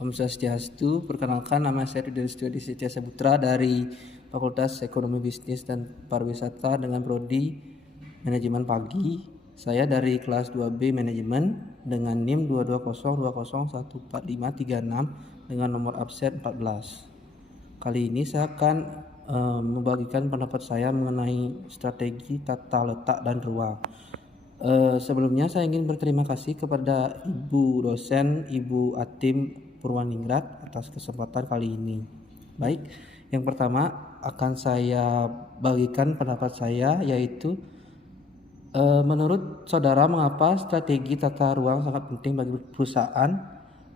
Om Swastiastu, perkenalkan nama saya Ridwan Setya Saputra dari Fakultas Ekonomi Bisnis dan Pariwisata dengan Prodi Manajemen Pagi. Saya dari kelas 2B Manajemen dengan NIM 220201453 dengan nomor absen 14. Kali ini saya akan membagikan pendapat saya mengenai strategi tata letak dan ruang. Sebelumnya saya ingin berterima kasih kepada Ibu dosen Ibu Atim Purwaningrat atas kesempatan kali ini. Baik, yang pertama akan saya bagikan pendapat saya, yaitu menurut saudara mengapa strategi tata ruang sangat penting bagi perusahaan?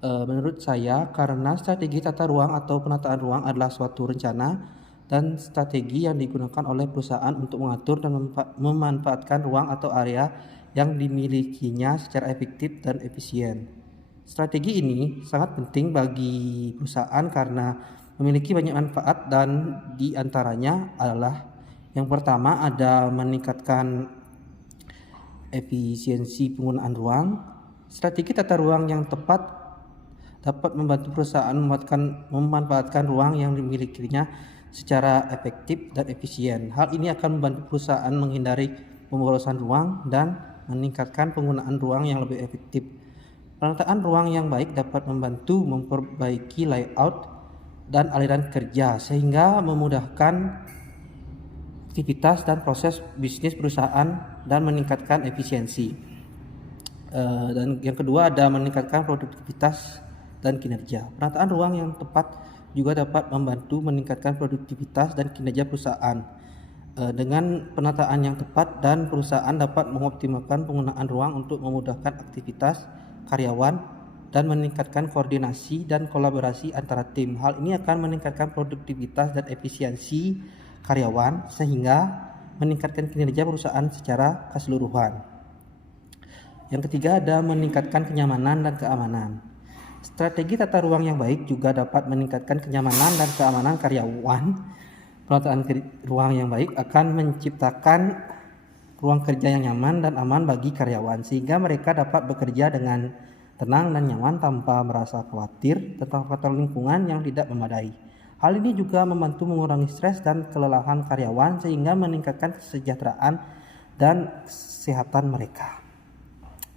Menurut saya karena strategi tata ruang atau penataan ruang adalah suatu rencana dan strategi yang digunakan oleh perusahaan untuk mengatur dan memanfaatkan ruang atau area yang dimilikinya secara efektif dan efisien. Strategi ini sangat penting bagi perusahaan karena memiliki banyak manfaat, dan di antaranya adalah yang pertama ada meningkatkan efisiensi penggunaan ruang. Strategi tata ruang yang tepat dapat membantu perusahaan memanfaatkan ruang yang dimilikinya secara efektif dan efisien. Hal ini akan membantu perusahaan menghindari pemborosan ruang dan meningkatkan penggunaan ruang yang lebih efektif. Penataan ruang yang baik dapat membantu memperbaiki layout dan aliran kerja sehingga memudahkan aktivitas dan proses bisnis perusahaan dan meningkatkan efisiensi. Dan yang kedua ada meningkatkan produktivitas dan kinerja. Penataan ruang yang tepat juga dapat membantu meningkatkan produktivitas dan kinerja perusahaan. Dengan penataan yang tepat dan perusahaan dapat mengoptimalkan penggunaan ruang untuk memudahkan aktivitas karyawan dan meningkatkan koordinasi dan kolaborasi antara tim. Hal ini akan meningkatkan produktivitas dan efisiensi karyawan sehingga meningkatkan kinerja perusahaan secara keseluruhan. Yang ketiga ada meningkatkan kenyamanan dan keamanan. Strategi tata ruang yang baik juga dapat meningkatkan kenyamanan dan keamanan karyawan. Penataan ruang yang baik akan menciptakan ruang kerja yang nyaman dan aman bagi karyawan sehingga mereka dapat bekerja dengan tenang dan nyaman tanpa merasa khawatir tentang faktor lingkungan yang tidak memadai. Hal ini juga membantu mengurangi stres dan kelelahan karyawan sehingga meningkatkan kesejahteraan dan kesehatan mereka.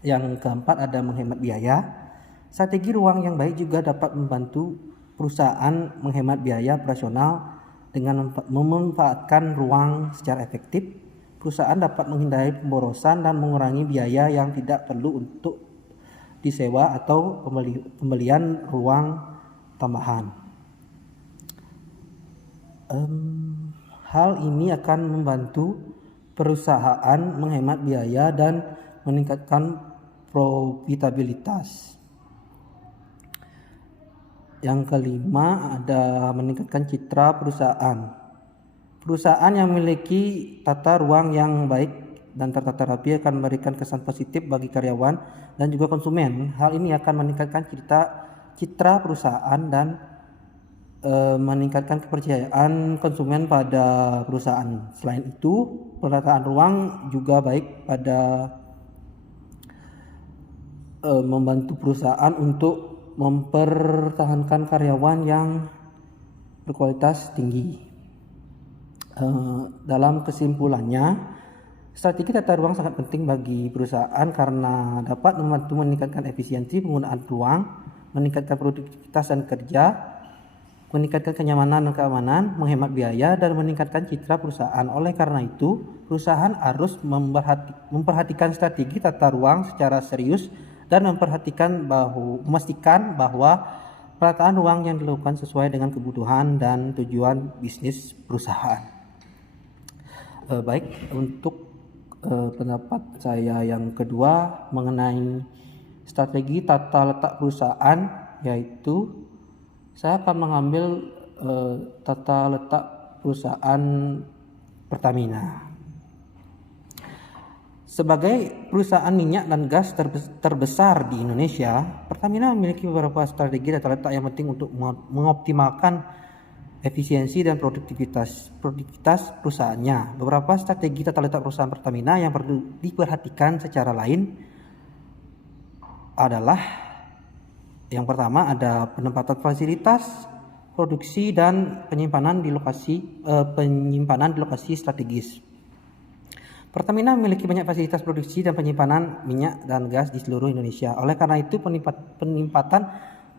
Yang keempat ada menghemat biaya. Strategi ruang yang baik juga dapat membantu perusahaan menghemat biaya operasional. Dengan memanfaatkan ruang secara efektif, perusahaan dapat menghindari pemborosan dan mengurangi biaya yang tidak perlu untuk disewa atau pembelian ruang tambahan. Hal ini akan membantu perusahaan menghemat biaya dan meningkatkan profitabilitas. Yang kelima ada meningkatkan citra perusahaan. Perusahaan yang memiliki tata ruang yang baik dan tertata rapi akan memberikan kesan positif bagi karyawan dan juga konsumen. Hal ini akan meningkatkan citra perusahaan dan meningkatkan kepercayaan konsumen pada perusahaan. Selain itu, penataan ruang juga baik pada membantu perusahaan untuk mempertahankan karyawan yang berkualitas tinggi. Dalam kesimpulannya, strategi tata ruang sangat penting bagi perusahaan karena dapat membantu meningkatkan efisiensi penggunaan ruang, meningkatkan produktivitas dan kerja, meningkatkan kenyamanan dan keamanan, menghemat biaya, dan meningkatkan citra perusahaan. Oleh karena itu, perusahaan harus memperhatikan strategi tata ruang secara serius dan memastikan bahwa penataan ruang yang dilakukan sesuai dengan kebutuhan dan tujuan bisnis perusahaan. Baik, untuk pendapat saya yang kedua mengenai strategi tata letak perusahaan, yaitu saya akan mengambil tata letak perusahaan Pertamina. Sebagai perusahaan minyak dan gas terbesar di Indonesia, Pertamina memiliki beberapa strategi tata letak yang penting untuk mengoptimalkan efisiensi dan produktivitas perusahaannya. Beberapa strategi tata letak perusahaan Pertamina yang perlu diperhatikan secara lain adalah Yang pertama ada penempatan fasilitas produksi dan penyimpanan di lokasi strategis. Pertamina memiliki banyak fasilitas produksi dan penyimpanan minyak dan gas di seluruh Indonesia. Oleh karena itu, penempatan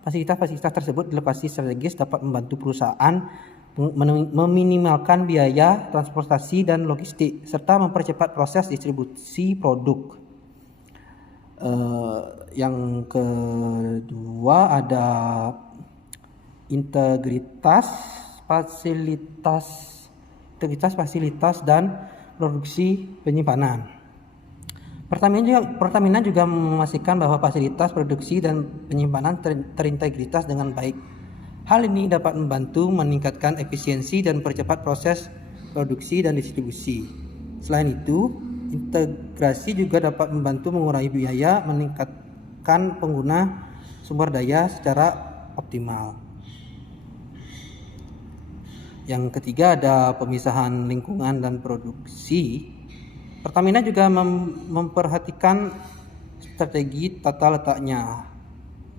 fasilitas-fasilitas tersebut di lokasi strategis dapat membantu perusahaan meminimalkan biaya transportasi dan logistik serta mempercepat proses distribusi produk. Yang kedua ada integritas fasilitas dan produksi penyimpanan. Pertamina juga memastikan bahwa fasilitas produksi dan penyimpanan terintegritas dengan baik. Hal ini dapat membantu meningkatkan efisiensi dan mempercepat proses produksi dan distribusi. Selain itu, integrasi juga dapat membantu mengurangi biaya, meningkatkan pengguna sumber daya secara optimal. Yang ketiga ada pemisahan lingkungan dan produksi. Pertamina juga memperhatikan strategi tata letaknya.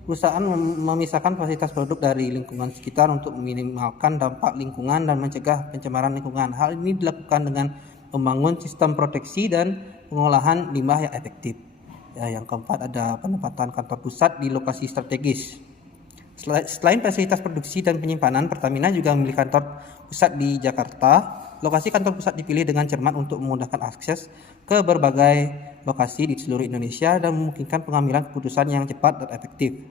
Perusahaan memisahkan fasilitas produk dari lingkungan sekitar untuk meminimalkan dampak lingkungan dan mencegah pencemaran lingkungan. Hal ini dilakukan dengan membangun sistem proteksi dan pengolahan limbah yang efektif. Yang keempat ada penempatan kantor pusat di lokasi strategis. Selain fasilitas produksi dan penyimpanan, Pertamina juga memiliki kantor pusat di Jakarta. Lokasi kantor pusat dipilih dengan cermat untuk memudahkan akses ke berbagai lokasi di seluruh Indonesia dan memungkinkan pengambilan keputusan yang cepat dan efektif.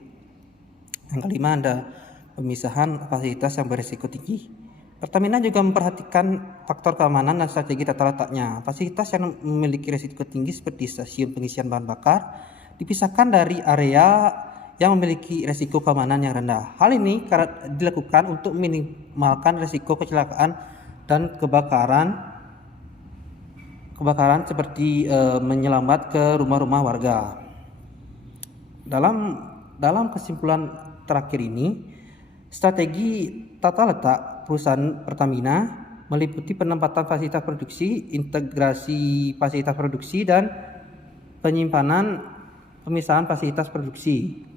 Yang kelima ada pemisahan fasilitas yang berisiko tinggi. Pertamina juga memperhatikan faktor keamanan dan strategi tata letaknya. Fasilitas yang memiliki risiko tinggi seperti stasiun pengisian bahan bakar dipisahkan dari area yang memiliki risiko keamanan yang rendah. Hal ini dilakukan untuk meminimalkan risiko kecelakaan dan kebakaran seperti menyelamat ke rumah-rumah warga. Dalam kesimpulan terakhir ini, strategi tata letak perusahaan Pertamina meliputi penempatan fasilitas produksi, integrasi fasilitas produksi dan pemisahan fasilitas produksi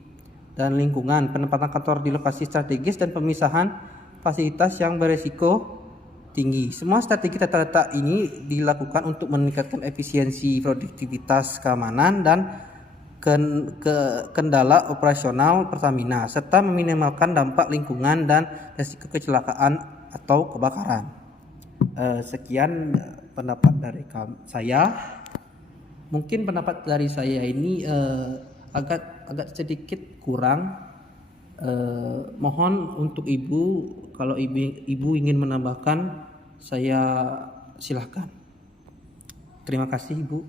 dan lingkungan, penempatan kantor di lokasi strategis dan pemisahan fasilitas yang berisiko tinggi. Semua strategi tata letak ini dilakukan untuk meningkatkan efisiensi, produktivitas, keamanan dan kendala operasional Pertamina serta meminimalkan dampak lingkungan dan risiko kecelakaan atau kebakaran. Sekian pendapat dari saya. Mungkin pendapat dari saya ini agak sedikit kurang. Mohon untuk ibu, kalau ibu ingin menambahkan, saya silahkan. Terima kasih ibu.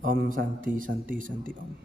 Om Santi Santi Santi Om.